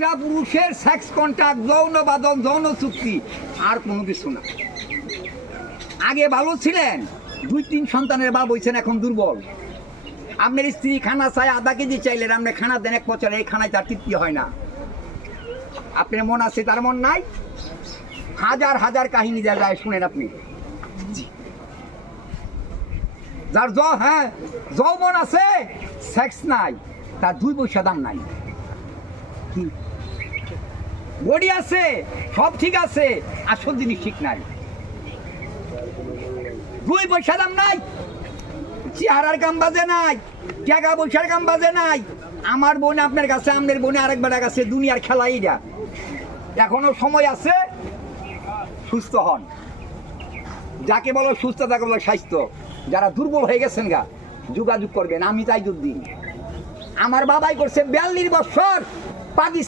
একটা পুরুষের sex contact, যৌন বাদন, যৌন চুক্তি, আর কোনো কিছু না। আগে ভালো ছিলেন, 2-3 সন্তানের বাপ হয়েছেন, এখন দুর্বল। আপনার স্ত্রী খানা চায়, আধা কেজি চাইলেন, আপনি খানা দেন 1 বছর, এই খানায় তার তৃপ্তি হয় না। আপনার মন আছে, তার মন নাই। হাজার হাজার কাহিনী দেওয়া যায়, শুনেন আপনি। যার যৌবন আছে, সেক্স নাই, তার 2 পয়সা দাম নাই। বডি আছে, সব ঠিক আছে, আসল জিনিস ঠিক নাই, 2 পয়সা দাম নাই, চেহারার কাম বাজে নাই, টাকা পয়সার কাম বাজে নাই। আমার বোন আপনার কাছে, আপনার বোনে আরেকবার কাছে, দুনিয়ার খেলা এইটা। এখনো সময় আছে, সুস্থ হন। যাকে বলো সুস্থ, তাকে বলো স্বাস্থ্য। যারা দুর্বল হয়ে গেছেন গা, যোগাযোগ করবেন, আমি তাই দিন। আমার বাবাই করছে 42 বছর পাকিস্তান।